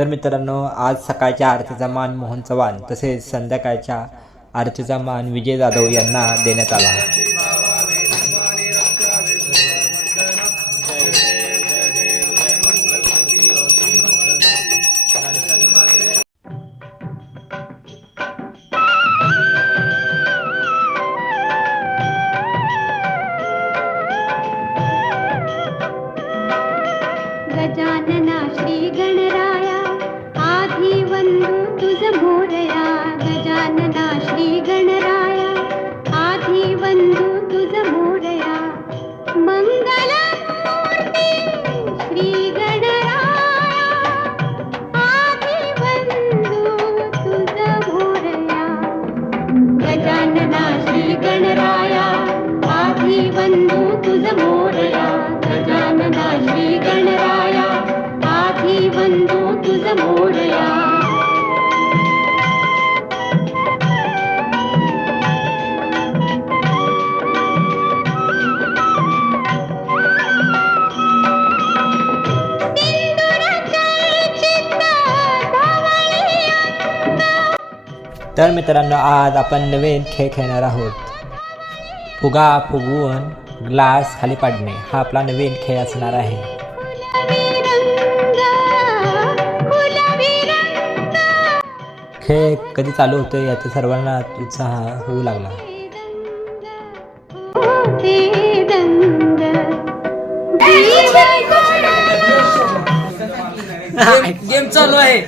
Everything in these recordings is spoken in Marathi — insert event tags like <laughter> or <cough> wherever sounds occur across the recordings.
तर मित्रांनो आज सकाळच्या आरतीचा मान मोहन चव्हाण तसेच संध्याकाळच्या आरतीचा मान विजय जाधव यांना देण्यात आला. तुझ मोरया गजानना श्री गण तर मित्रांनो आज आपण नवीन खेळ खेळणार आहोत. फुगा फुगवून ग्लास खाली पाडणे हा आपला नवीन खेळ असणार आहे. खेळ कधी चालू होतो याचा सर्वांना उत्साह होऊ लागला. गेम चालू आहे.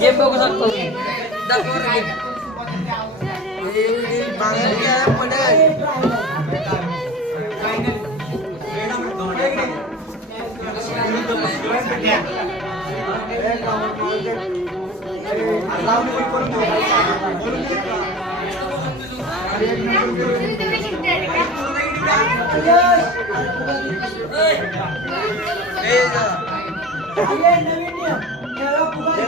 गेम बघू शकतो. नवीन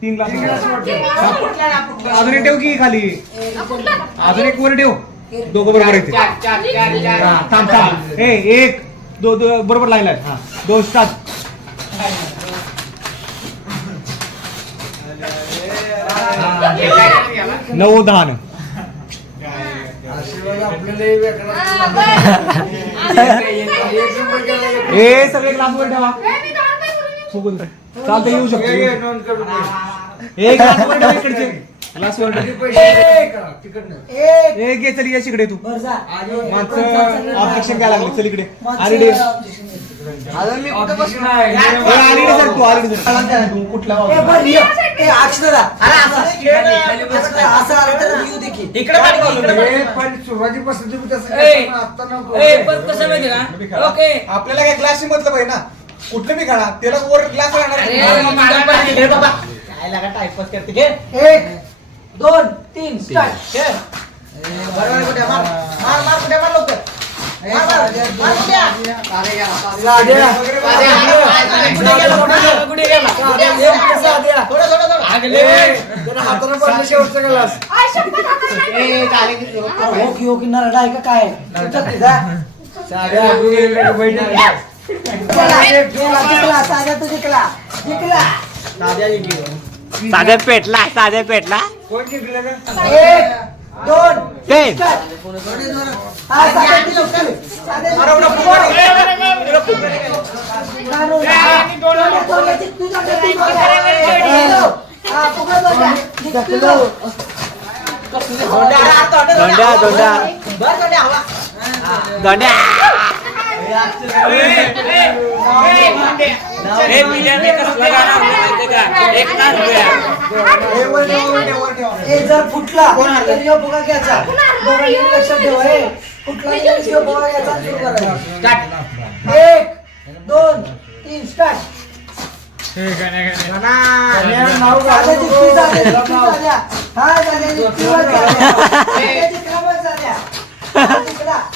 तीन ग्लास अजून एक ठेव की खाली? अजून एक वर ठेव. दोघं बरोबर येते हा, थांब थांब. ए एक. दो दो बरोबर लाईन आहे. हा. दोन स्टार्ट नऊ दहा न. ए सगळे ग्लास वर ठेवा. फुगून चालतं येऊ शकतो नोंद करून दे. एक इकडचे. ग्लास वर चल या इकडे तू. बर जा. ऑब्जेक्शन काय लागले? चल इकडे. मागचं आली डे objection घेतलं. अजून मी कुठं बसणार ए, आली डे सर तू आली डे सर तू कुठल्या ए, बाबा? बर, ये. ए, अक्षदा. असं असं आलं तर येऊ दे की. इकडे पाठ की, इकडे पाठ. ए, पण सुरुवातीपासून तुम्ही तसं ए, केलं, पण आता नको. ए, पण कसं माहिती का? ओके. आपल्याला काय ग्लासची मतलब आहे ना? कुठलं बी खाना त्याला वर ग्लास राहणार काय लागा टाइमपास करते घे एक दोन तीन स्टार्ट घे बरोबर कुठे मार मार मार कुठे मार लवकर मार जिंकला साध्या तू जिंकला जिंकला. साध्या जिंकला. साध्या पेटला साध्या पेटला. कोण जिंकलं एक दोन ते. हा साध्या ती लोकं. साध्या चालू. थोडं, थोडं जिंक, तुझं जिंक, तुझं जिंक. हा, फुगडं बघा. जिंक तुझं. दोंड्या दोंड्या दोंड्या हे पिल्याने कसलं गाणं माहितीये का? एक तास जर फुटला तर ह्यो फुगा घ्यायचा. दोघांनी लक्षात ठेवा ए फुटला तर ह्यो फुगा घ्यायचा आणि सुरू करायचा एक दोन तीन स्टार्ट. हा, <laughs>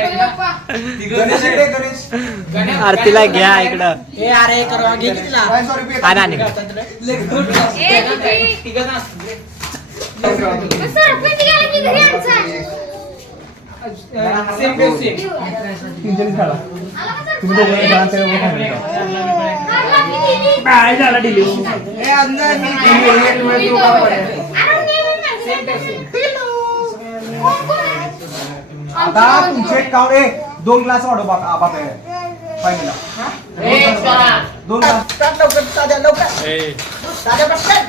गणेश इकडे गणेश आरतीला घ्या इकडं हे अरे करवा आणि झाला आता तुमचे काउंट ए दोन ग्लास वाढव बाप बाप. फायनल दोन ग्लास लवकर साध्या लवकर. साध्या पटकन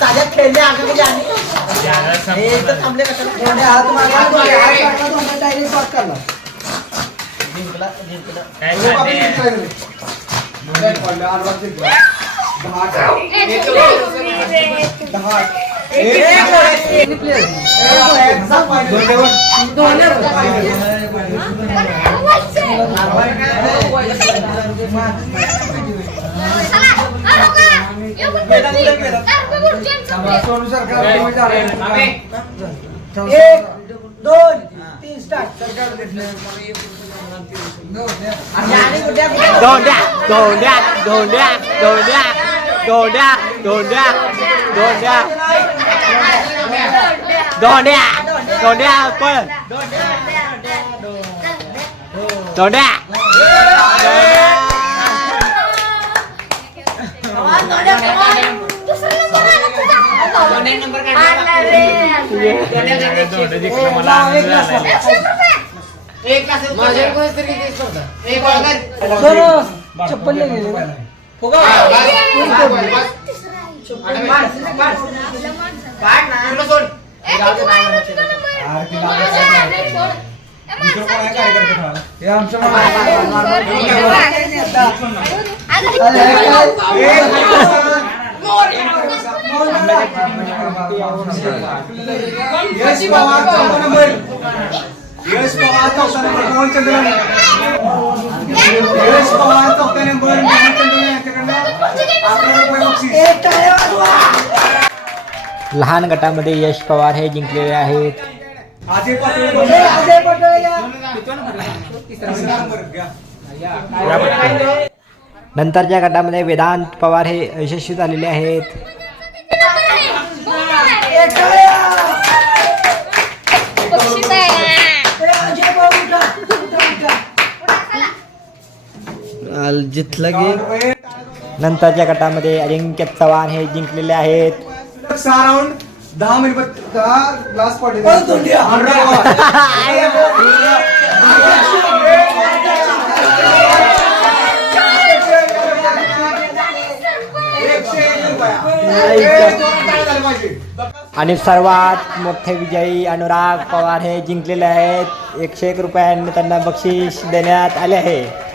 साध्या खेळले आगे म्हणजे आणि हे थांबले कशाला हात डायरेक्ट करला जिंकला जिंकला. सरकार एक दोन तीन स्टार्ट द्या दोन द्या दोन द्या दोन द्या. डोड्या डोड्या डोड्या डोड्या डोड्या पळ डोड्या चप्पल नाही आमच्या यश पवार चंद्रन यश पवार चंद्रन यांच्याकडनं अकरा रुपये बक्षीस. लहान गटामध्ये यश पवार हे जिंकलेले आहेत. अजय पाटील अजय पटेल नंतरच्या गटामध्ये वेदांत पवार हे यशस्वी झालेले आहेत एक टाळ्या. ए, अजय भाऊ उठा. उठा, उठा. जितलं गे नंतरच्या गटामध्ये अजिंक्य चव्हाण हे जिंकलेले आहेत. सहा राऊंड दहा मिनिट दहा ग्लास पाटील. <laughs> आणि सर्वात मोठे विजयी अनुराग पवार हे जिंकलेले आहेत. एकशे एक रुपयांनी त्यांना बक्षीस देण्यात आले आहे.